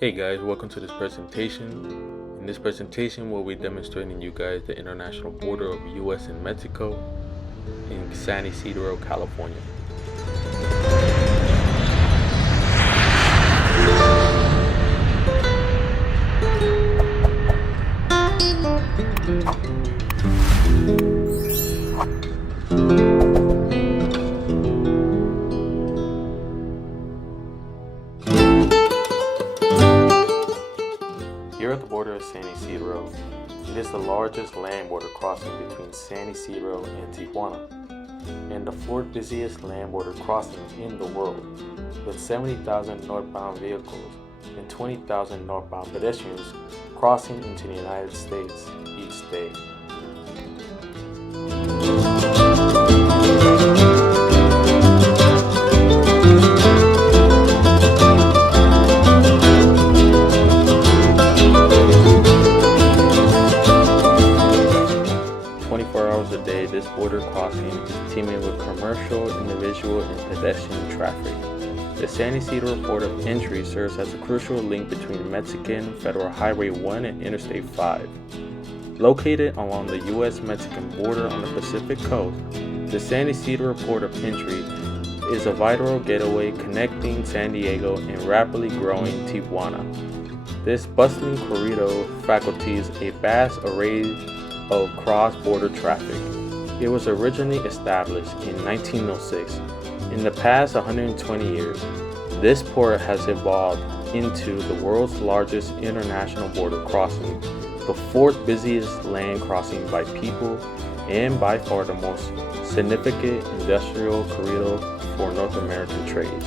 Hey guys, welcome to this presentation. In this presentation, we'll be demonstrating you guys the international border of US and Mexico in San Ysidro, California. Here at the border of San Ysidro, it is the largest land border crossing between San Ysidro and Tijuana, and the fourth busiest land border crossing in the world, with 70,000 northbound vehicles and 20,000 northbound pedestrians crossing into the United States each day. A day, this border crossing is teeming with commercial, individual, and pedestrian traffic. The San Ysidro port of entry serves as a crucial link between Mexican Federal Highway 1 and Interstate 5. Located along the US-Mexican border on the Pacific coast, the San Ysidro port of entry is a vital gateway connecting San Diego and rapidly growing Tijuana. This bustling corridor faculties a vast array of cross-border traffic. It was originally established in 1906. In the past 120 years, this port has evolved into the world's largest international border crossing, the fourth busiest land crossing by people, and by far the most significant industrial corridor for North American trade.